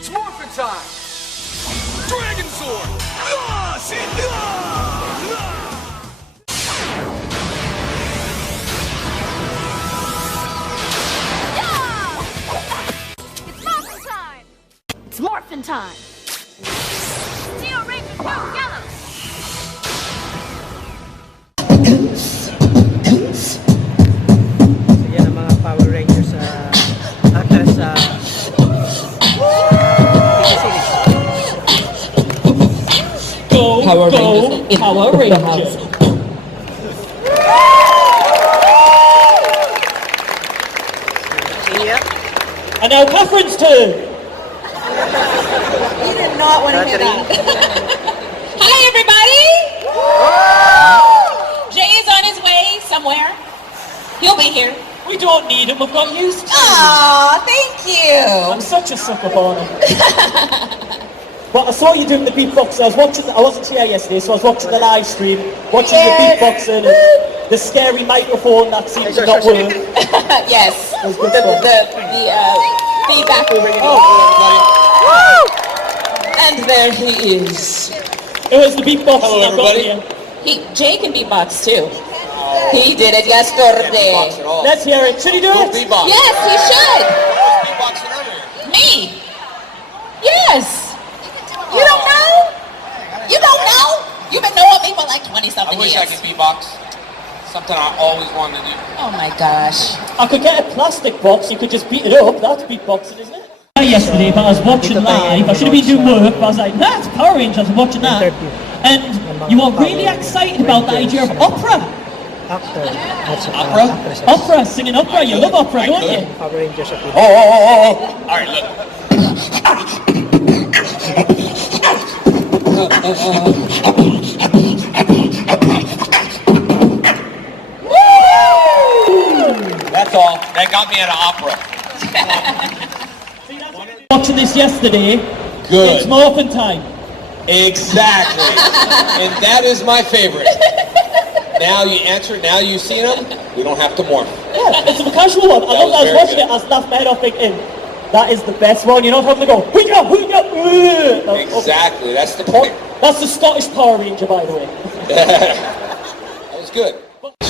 It's morphin' time! Dragon Sword! It's morphin' time! Steel Ranger 2, yellow! So yan ang mga Power Rangers actors sa Power Rangers. Power Rangers. yeah. And now Catherine's turn. You did not want to hear that. Hi, everybody! Jay is on his way somewhere. He'll be here. We don't need him, we've got used to him. Aw, thank you. I'm such a sucker for him. But I saw you doing the beatbox. I wasn't here yesterday, so I was watching the live stream, watching the beatboxing and the scary microphone that seems to not work. Yes, It was good the stuff. feedback we were getting. And there he is. It was the beatbox. Hello, everybody. Jay can beatbox too. He did it yesterday. Let's hear it. Should he do it? Beatbox. Yes, he should. Beatboxing earlier. Me? Yes. You don't know? You don't know? You've been knowing me for like 20-something I wish years. I could beatbox. Something I always wanted to do. Oh my gosh. I could get a plastic box, you could just beat it up. That's beatboxing, isn't it? Yesterday, but I was watching live. I should have been doing work, but I was like, that's Power Rangers, I'm watching that. And you were really excited about the idea of opera. Actor. Opera? Actresses. Opera, singing opera. You love opera, don't you? Power Rangers of Oh. All right, look. That's all. That got me out of opera. Watching this yesterday. Good. It's morphin' time. Exactly. And that is my favorite. Now you answer, now you've seen them, we don't have to morph. Yeah, it's a casual one. I love that I was watching it, I laughed my head off thinking, that is the best one. You know how they go, hoo-ya, hoo-ya, Exactly, that's the point. That's the Scottish Power Ranger, by the way. That was good.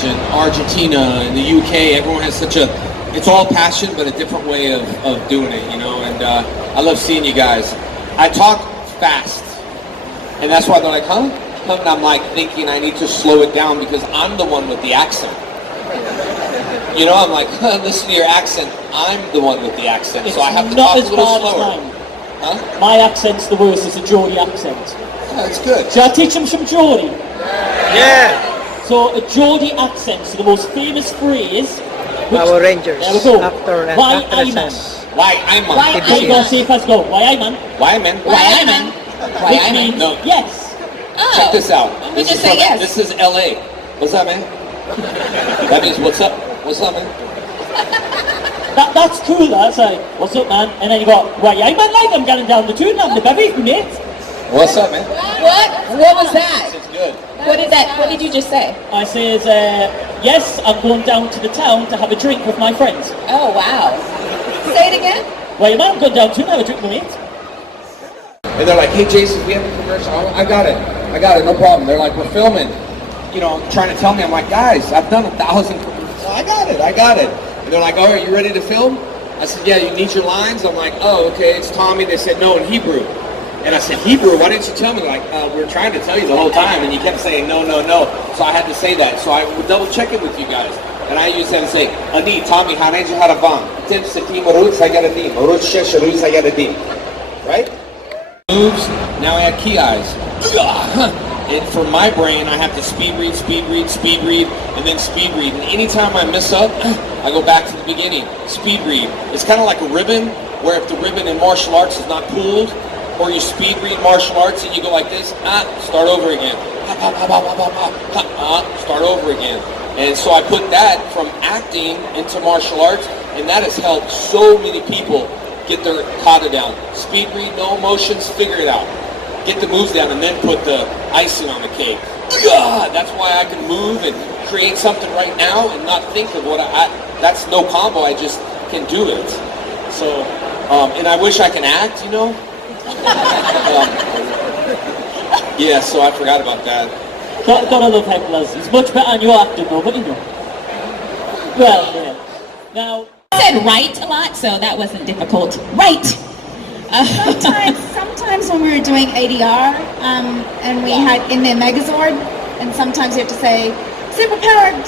In Argentina, in the UK, everyone has such a, it's all passion, but a different way of doing it, you know, and I love seeing you guys. I talk fast, and that's why they're like, huh? And I'm like thinking I need to slow it down because I'm the one with the accent. You know, I'm like, listen to your accent, I'm the one with the accent, so I have to talk a little slower. Huh? My accent's the worst, it's a Geordie accent. Yeah, that's good. Shall I teach them some Geordie? Yeah. So a Geordie accent, so the most famous phrase. Power Rangers. There we go. Actor and Why I man? actresses. Why I'm on? Why I man? Say first go. Why I man? Why man? Why man? Why Which I means man? No. yes. Oh. Check this out. We just say yes. This is LA. What's up, man? That means what's up? What's up, man? That's cool. That's like, what's up, man? And then you got, why I man? Like I'm getting down the tune. I'm the baby, mate. What's up, man? What was that? It's good. What did you just say? I says, yes, I'm going down to the town to have a drink with my friends. Oh, wow. Say it again? Why, man? I'm going down to have a drink with my mate. And they're like, hey, Jason, we have a commercial. I got it, no problem. They're like, we're filming. You know, trying to tell me. I'm like, guys, I've done 1,000 commercials. I got it. And they're like, all right, you ready to film? I said, yeah, you need your lines? I'm like, oh, okay, it's Tommy. They said, no, in Hebrew. And I said, Hebrew, why didn't you tell me? Like, we were trying to tell you the whole time, and you kept saying, no. So I had to say that. So I would double check it with you guys. And I used to have to say, Ani, Tommy, Haneji Haravan. Tim Sati Marut Sagaradim. Marut Shesharu Sagaradim. Right? Moves, now I have key eyes. And for my brain, I have to speed read, and then speed read. And anytime I mess up, I go back to the beginning. Speed read. It's kind of like a ribbon, where if the ribbon in martial arts is not pulled, or you speed read martial arts and you go like this, start over again. Start over again. And so I put that from acting into martial arts, and that has helped so many people get their kata down. Speed read, no emotions, figure it out. Get the moves down and then put the icing on the cake. That's why I can move and create something right now and not think of what that's no combo, I just can do it. So And I wish I can act, you know. Yeah, so I forgot about that. Gotta love hecklers. It's much better than your acting though, but you know. Well, yeah. Now... I said right a lot, so that wasn't difficult. Right! Sometimes when we were doing ADR, and we had in their Megazord, and sometimes you have to say, Superpowered,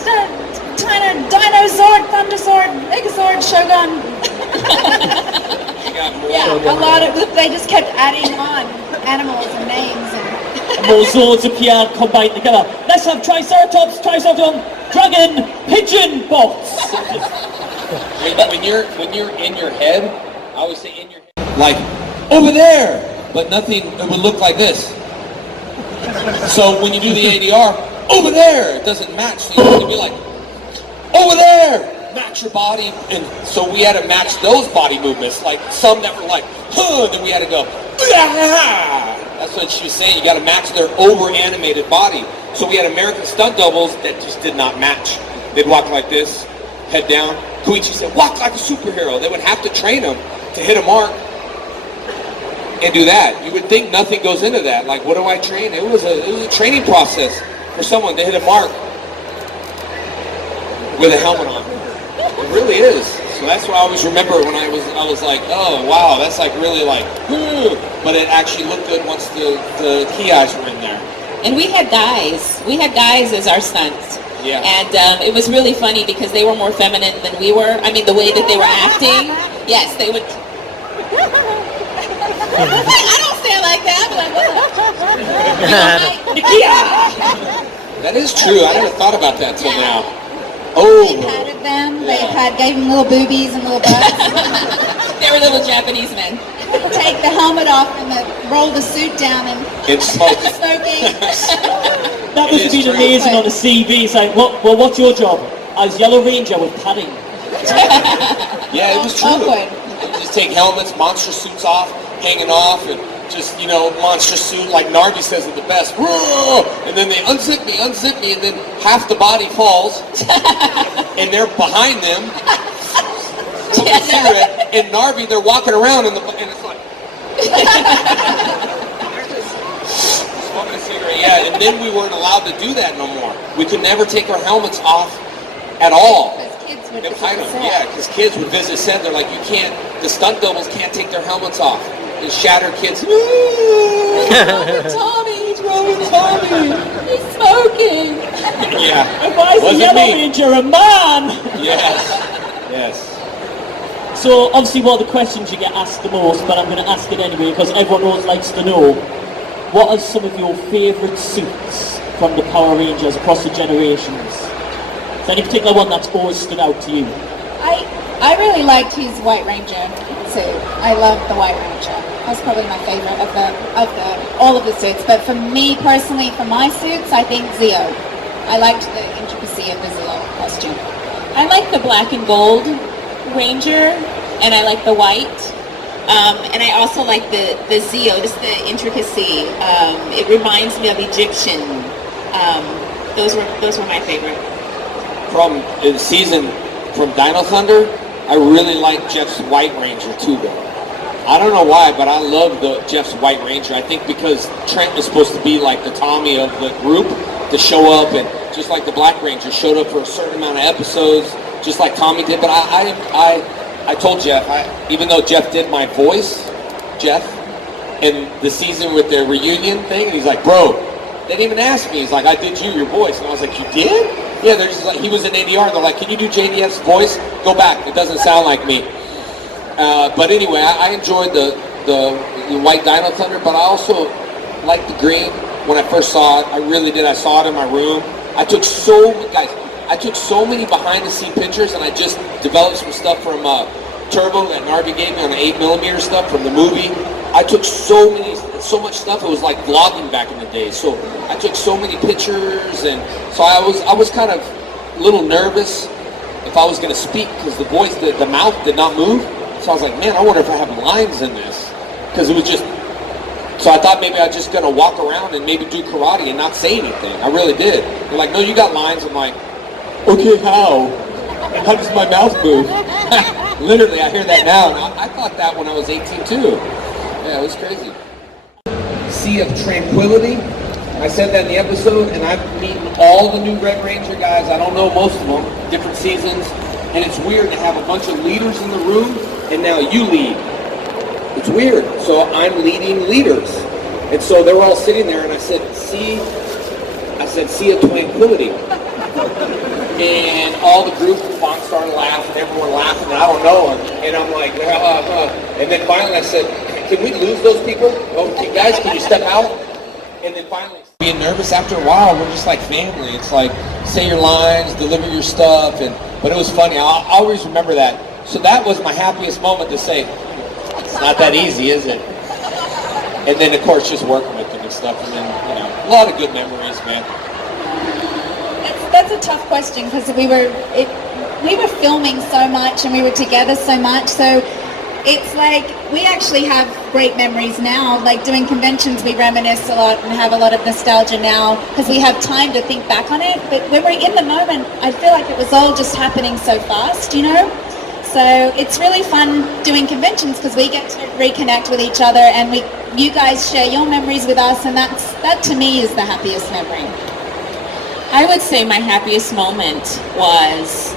Dinozord, Thunderzord, Megazord, Shogun. Yeah, a lot of, they just kept adding on animals and names and... More Zords appear combined together. Let's have Triceratops, Triceratops, Dragon, Pigeon Bots! when you're in your head, I always say in your head, like, over there! But nothing, it would look like this. So when you do the ADR, over there! It doesn't match, so you have to be like, over there! Match your body, and so we had to match those body movements, like some that were like, huh, then we had to go, ah! That's what she's saying, you gotta match their over-animated body. So we had American stunt doubles that just did not match. They'd walk like this, head down. Koichi said, walk like a superhero. They would have to train them to hit a mark and do that. You would think nothing goes into that. Like, what do I train? It was a training process for someone to hit a mark with a helmet on. It really is. So that's what I always remember when I was like, oh wow, that's like really like, but it actually looked good once the key eyes were in there. And we had guys. We had guys as our stunts. Yeah. And it was really funny because they were more feminine than we were. I mean, the way that they were acting. Yes, they would. I don't stand like that. That is true. I never thought about that till now. Oh. They patted them, gave them little boobies and little butts. They were little Japanese men. Take the helmet off and roll the suit down and smoke. smoking. That must have been amazing on the CV. It's like, well, what's your job? I was Yellow Ranger with padding. Yeah, it was true. Awkward. Just take helmets, monster suits off, hanging off, and just, you know, monster suit, like Narvi says it the best. And then they unzip me, and then half the body falls, and they're behind them, smoking a cigarette, and Narvi, they're walking around, and it's like... smoking a cigarette, yeah, and then we weren't allowed to do that no more. We could never take our helmets off at all. Yeah, because kids would visit set, they're like, you can't, the stunt doubles can't take their helmets off. The shattered kids, Tommy, he's rolling Tommy, he's smoking. Yeah. If I was Yellow Ranger, a man! Yes. So, obviously, one of the questions you get asked the most, but I'm going to ask it anyway, because everyone always likes to know, what are some of your favourite suits from the Power Rangers across the generations? Is there any particular one that's always stood out to you? I really liked his White Ranger suit. I loved the White Ranger. That's probably my favorite of all of the suits. But for me personally, for my suits, I think Zeo. I liked the intricacy of the Zeo costume. I like the black and gold Ranger, and I like the white. And I also like the Zeo, just the intricacy. It reminds me of Egyptian. Those were my favorite. From the season from Dino Thunder, I really like Jeff's White Ranger too, though. I don't know why, but I love Jeff's White Ranger. I think because Trent was supposed to be like the Tommy of the group, to show up, and just like the Black Ranger showed up for a certain amount of episodes, just like Tommy did. But I told Jeff, even though Jeff did my voice, in the season with the reunion thing, and he's like, bro, they didn't even ask me. He's like, I did your voice. And I was like, you did? Yeah, they're just like, he was in ADR, and they're like, can you do JDF's voice? Go back, it doesn't sound like me. But anyway, I enjoyed the White Dino Thunder, but I also liked the green when I first saw it. I really did. I saw it in my room. I took so many behind-the-scene pictures, and I just developed some stuff from Turbo that Narvi gave me on the 8mm stuff from the movie. I took so much stuff. It was like vlogging back in the day. So I took so many pictures, and so I was kind of a little nervous if I was going to speak because the voice, the mouth did not move. So I was like, man, I wonder if I have lines in this, because it was just. So I thought maybe I was just going to walk around and maybe do karate and not say anything. I really did. They're like, no, you got lines. I'm like, okay, how? How does my mouth move? Literally, I hear that now, and I thought that when I was 18 too. Yeah, it was crazy. Sea of Tranquility. I said that in the episode, and I've meeting all the new Red Ranger guys. I don't know most of them, different seasons, and it's weird to have a bunch of leaders in the room, and now you lead. It's weird. So I'm leading leaders, and so they were all sitting there, and I said, Sea of Tranquility. And all the group started laughing, everyone laughing, and I don't know, and I'm like, and then finally I said, can we lose those people? Okay, guys, can you step out? And then finally, being nervous after a while, we're just like family. It's like, say your lines, deliver your stuff, but it was funny. I'll always remember that. So that was my happiest moment to say, it's not that easy, is it? And then, of course, just working with them and stuff, and then, a lot of good memories, man. That's a tough question because we were filming so much and we were together so much, so it's like we actually have great memories now. Like doing conventions, we reminisce a lot and have a lot of nostalgia now because we have time to think back on it. But when we're in the moment, I feel like it was all just happening so fast, So it's really fun doing conventions because we get to reconnect with each other, and you guys share your memories with us, and that to me is the happiest memory. I would say my happiest moment was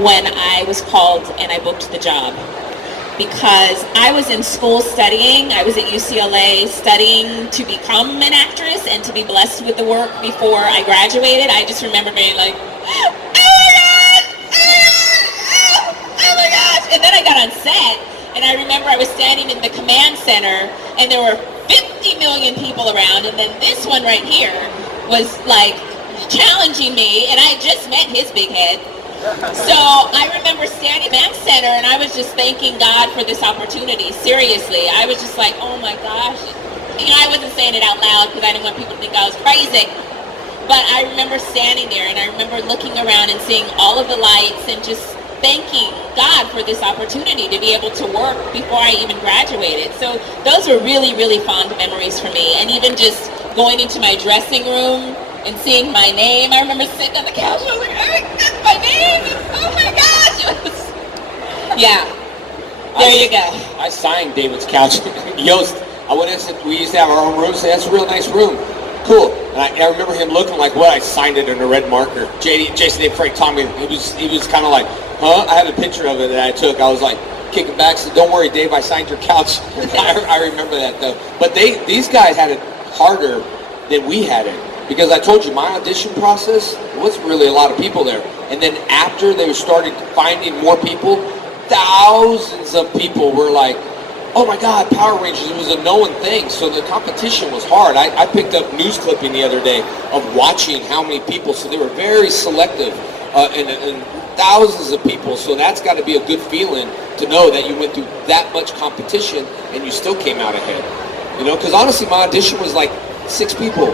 when I was called and I booked the job, because I was in school studying. I was at UCLA studying to become an actress and to be blessed with the work before I graduated. I just remember being like, oh my gosh! And then I got on set, and I remember I was standing in the command center, and there were 50 million people around, and then this one right here was like challenging me, and I had just met his big head. So I remember standing at the center, and I was just thanking God for this opportunity. Seriously, I was just like, oh my gosh. I wasn't saying it out loud because I didn't want people to think I was crazy. But I remember standing there, and I remember looking around and seeing all of the lights and just thanking God for this opportunity to be able to work before I even graduated. So those were really, really fond memories for me. And even just going into my dressing room and seeing my name. I remember sitting on the couch and I was like, that's my name! Oh my gosh! Yeah. There you go. I signed David's couch. Yost, we used to have our own room, so that's a real nice room. Cool. And I remember him looking like, what? I signed it in a red marker. Jason did Frank Tommy. He was kind of like, huh? I have a picture of it that I took. I was like, kicking back, said, don't worry, Dave, I signed your couch. I remember that, though. But these guys had it harder than we had it. Because I told you, my audition process, there wasn't really a lot of people there. And then after they started finding more people, thousands of people were like, oh my God, Power Rangers, it was a known thing. So the competition was hard. I picked up news clipping the other day of watching how many people, so they were very selective and thousands of people. So that's got to be a good feeling to know that you went through that much competition and you still came out ahead. Because honestly, my audition was like 6 people.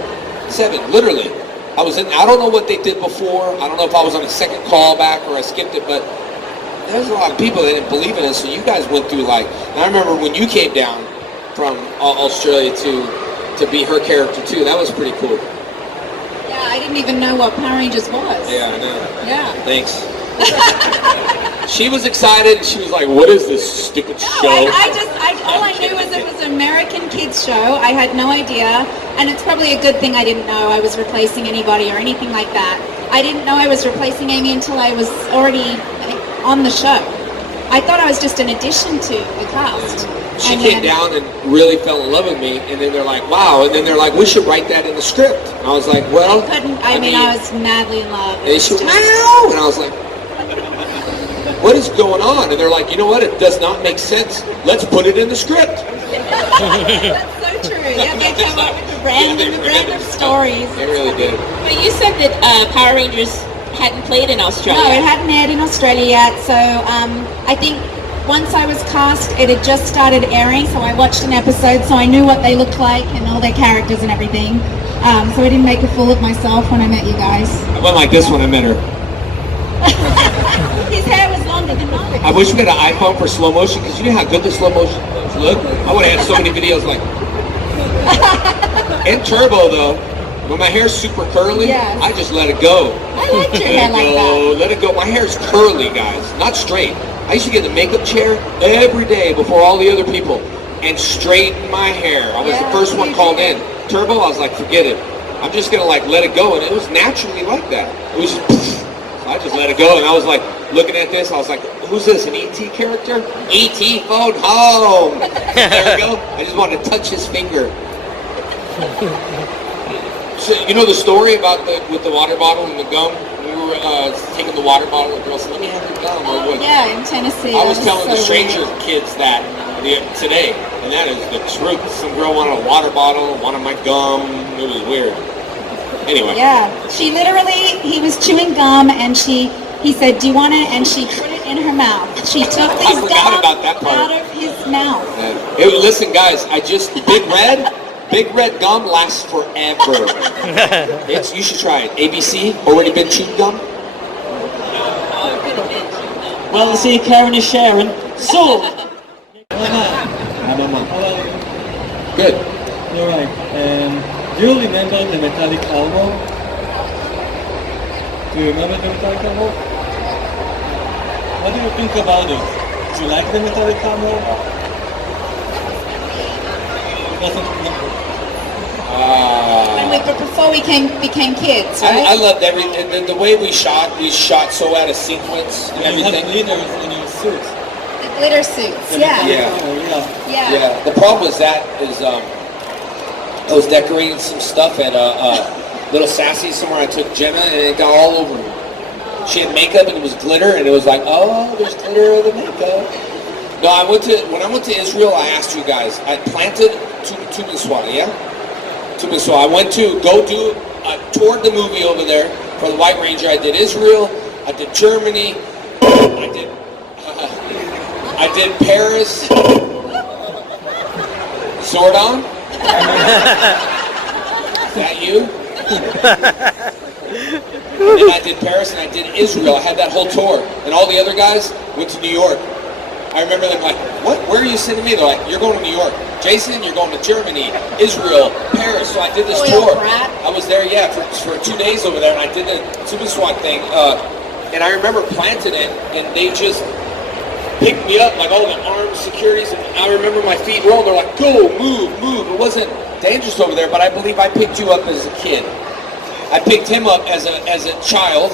7, literally. I don't know what they did before. I don't know if I was on a second callback or I skipped it, but there's a lot of people that didn't believe in it, so you guys went through and I remember when you came down from Australia to be her character too, that was pretty cool. Yeah, I didn't even know what Power Rangers was. Yeah, I know. Yeah. Thanks. She was excited, and she was like, what is this stupid show? All I knew was it was an American kids show. I had no idea, and it's probably a good thing I didn't know I was replacing anybody or anything like that. I didn't know I was replacing Amy until I was already on the show. I thought I was just an addition to the cast. She came down and really fell in love with me, and then they're like, wow, and then they're like, we should write that in the script. And I was like, well, I mean, I was madly in love. And she went, wow, and I was like, what is going on? And they're like, you know what? It does not make sense. Let's put it in the script. That's so true. Yeah, they came up with the random stories. They really did. But you said that Power Rangers hadn't played in Australia. No, it hadn't aired in Australia yet. So I think once I was cast, it had just started airing. So I watched an episode, so I knew what they looked like and all their characters and everything. So I didn't make a fool of myself when I met you guys. I went like this when I met her. His hair was longer than mine. I wish we had an iPhone for slow motion, because you know how good the slow motion look? I would have had so many videos like... And turbo, though. When my hair's super curly, yes. I just let it go. I liked your hair like that. Let it go. My hair's curly, guys. Not straight. I used to get in the makeup chair every day before all the other people and straighten my hair. I was the first one called in. Turbo, I was like, forget it. I'm just gonna like let it go, and it was naturally like that. It was just, so I just let it go, and I was like looking at this. I was like, who's this? An ET character? ET phone home. There we go. I just wanted to touch his finger. So you know the story about with the water bottle and the gum? We were taking the water bottle, and the girl said, "Let me have your gum." Or what? Yeah, in Tennessee. I was telling so the stranger kids that today, and that is the truth. Some girl wanted a water bottle, wanted my gum. It was weird. Anyway. Yeah, she literally, he was chewing gum, and he said, "Do you want it?" And she put it in her mouth. She took his gum about that part. out of his mouth. Yeah. Listen, guys, Big Red gum lasts forever. You should try it. ABC, already been chewed gum? Well, you see, Karen is sharing. So, good. You're right. Do you remember the metallic armor? Do you remember the metallic armor? What do you think about it? Do you like the metallic armor? Before we became kids, right? I loved the way we shot so out of sequence and everything. You have glitters in your suits. The glitter suits, yeah. Yeah. The problem with that is I was decorating some stuff at Little Sassy somewhere. I took Jenna and it got all over me. She had makeup and it was glitter, and it was like, oh, there's glitter in the makeup. No, when I went to Israel, I asked you guys. I planted Tu Mitzvah, yeah? Tu Mitzvah. I went to toured the movie over there for the White Ranger. I did Israel. I did Germany. I did Paris. Zordon? Is that you? And then I did Paris and I did Israel. I had that whole tour. And all the other guys went to New York. I remember them like, what? Where are you sending me? They're like, you're going to New York. Jason, you're going to Germany, Israel, Paris. So I did this tour. I was there, for 2 days over there, and I did the Super SWAT thing. And I remember planting it, and they just picked me up, like all the armed securities. And I remember my feet rolling. They're like, go, move. It wasn't dangerous over there, but I believe I picked you up as a kid. I picked him up as a child,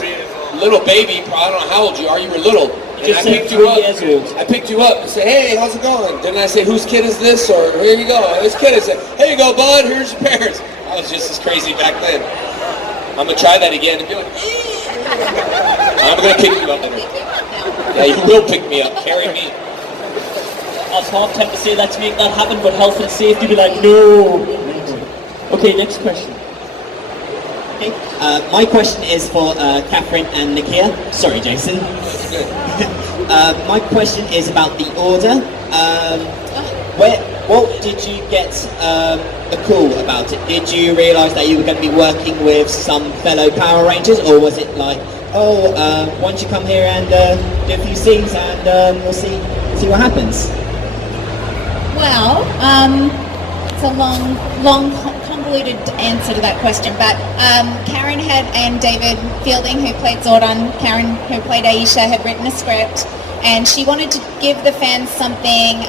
little baby. I don't know how old you are. You were little. And I picked you up. I picked you up and said, hey, how's it going? Didn't I say, whose kid is this? Or here you go. This kid. I said, here you go, bud. Here's your parents. I was just as crazy back then. I'm going to try that again and be like, I'm going to pick you up. Yeah, you will pick me up. Carry me. I was half tempted to say, let's make that happen, but health and safety be like, no. Okay, next question. Okay. My question is for Catherine and Nakia. Sorry, Jason. My question is about the order. What did you get the call about it? Did you realise that you were going to be working with some fellow Power Rangers, or was it like, once you come here and do a few scenes and we'll see what happens? Well, it's a long, convoluted answer to that question, but Karen and David Fielding, who played Zordon, Karen, who played Aisha, had written a script, and she wanted to give the fans something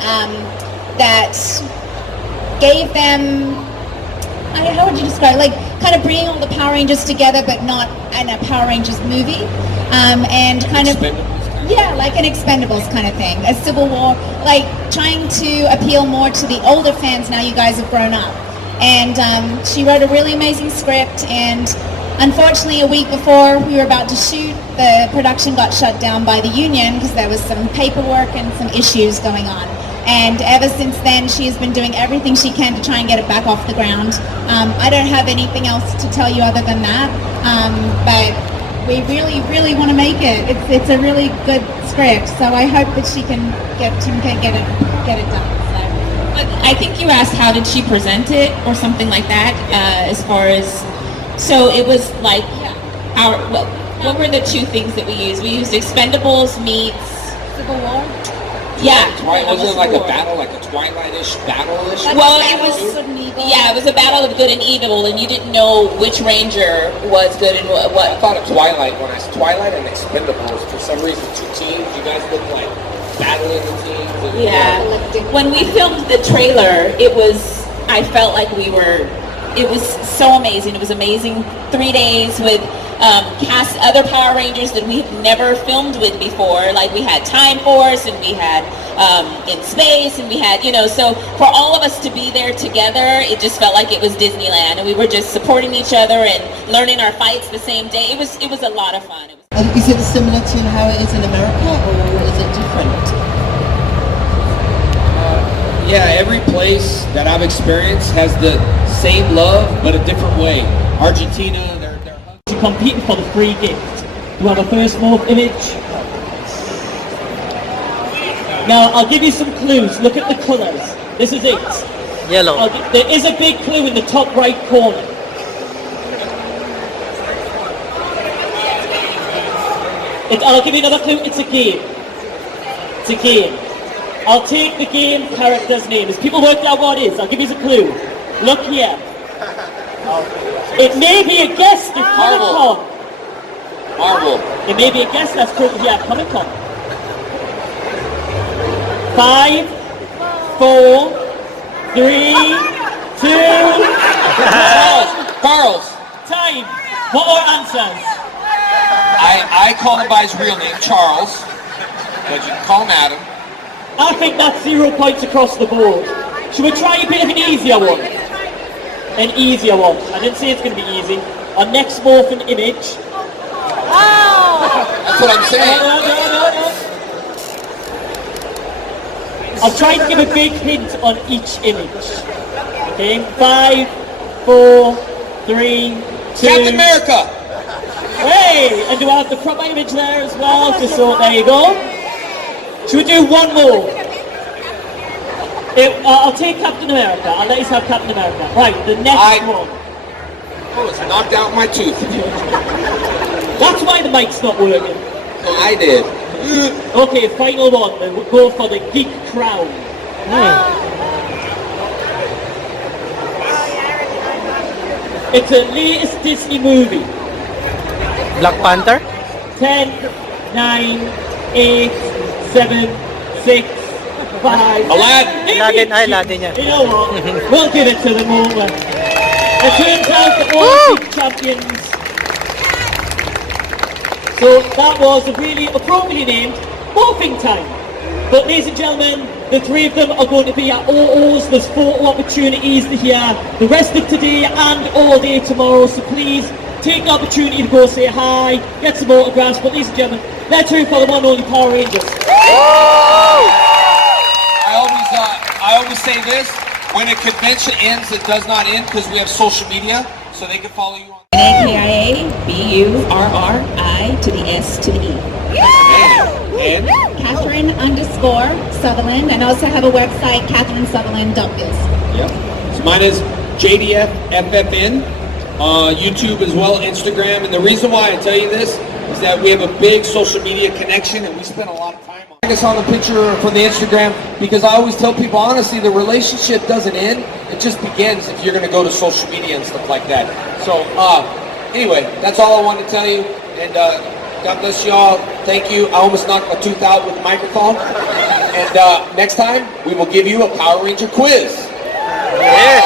that gave them, how would you describe it? Like kind of bringing all the Power Rangers together, but not in a Power Rangers movie, and kind of, yeah, like an Expendables kind of thing, a Civil War, like trying to appeal more to the older fans now you guys have grown up. And she wrote a really amazing script, and unfortunately a week before we were about to shoot, the production got shut down by the union because there was some paperwork and some issues going on. And ever since then, she has been doing everything she can to try and get it back off the ground. I don't have anything else to tell you other than that, but we really want to make it. It's a really good script, so I hope that she can get it done. I think you asked how did she present it or something like that, as far as, so it was like, what were the two things that we used? We used Expendables meets Civil War? Yeah. Was it like a battle, like a Twilight-ish battle-ish? Well, it was, yeah, it was a battle of good and evil, and you didn't know which ranger was good and what. I thought of Twilight when I said Twilight and Expendables. For some reason, two teams, you guys look like battling the teams. Yeah. When we filmed the trailer, I felt like it was so amazing. It was amazing 3 days with other Power Rangers that we had never filmed with before. Like we had Time Force and we had In Space and we had, so for all of us to be there together, it just felt like it was Disneyland, and we were just supporting each other and learning our fights the same day. It was a lot of fun. Is it similar to how it is in America, or is it different? Yeah, every place that I've experienced has the same love, but a different way. Argentina, they're competing for the free gift. Do you have a first morph image? Now, I'll give you some clues. Look at the colours. This is it. Yellow. There is a big clue in the top right corner. I'll give you another clue. It's a game. It's a game. I'll take the game character's name. As people work out what it is, I'll give you a clue. Look here. It may be a guest at Comic-Con. Marvel. It may be a guest that's currently here at Comic-Con. 5, 4, 3, 2, Carl's. time. What are answers? I call him by his real name, Charles. But you can call him Adam. I think that's 0 points across the board. Should we try a bit of an easier one? An easier one. I didn't say it's going to be easy. Our next morphin image. That's what I'm saying. No. I'll try to give a big hint on each image. Okay, 5, 4, 3, 2. Captain America. Hey, and do I have the proper image there as well? Just so, there you go. Should we do one more? I'll take Captain America. I'll let you have Captain America. Right, the next one. Oh, it's knocked out my tooth. That's why the mic's not working. I did. Okay, final one. Then we'll go for the Geek Crown. It's a latest Disney movie. Black Panther? 10, 9, 8, 7, 6, 5. Aladdin. Aladdin yan. You know what? We'll give it to them over. It turns out that all big champions. So that was a really appropriately named Morphing Time. But ladies and gentlemen, the three of them are going to be at OO's. There's photo opportunities here the rest of today and all day tomorrow. So please take the opportunity to go say hi, get some autographs. But ladies and gentlemen, let's hear for the one and only Power Rangers. I always say this, when a convention ends, it does not end because we have social media, so they can follow you on. NAKIA-BURRI to the S to the E. And Catherine _Sutherland, and also have a website, catherinesutherland.biz. yep. So mine is JDFFFN, YouTube as well, Instagram. And the reason why I tell you this is that we have a big social media connection, and we spend a lot of time on us on the picture from the Instagram, because I always tell people, honestly, the relationship doesn't end, it just begins if you're going to go to social media and stuff like that. So anyway, that's all I wanted to tell you, and God bless you all. Thank you. I almost knocked my tooth out with the microphone, and next time we will give you a Power Ranger quiz. Yeah.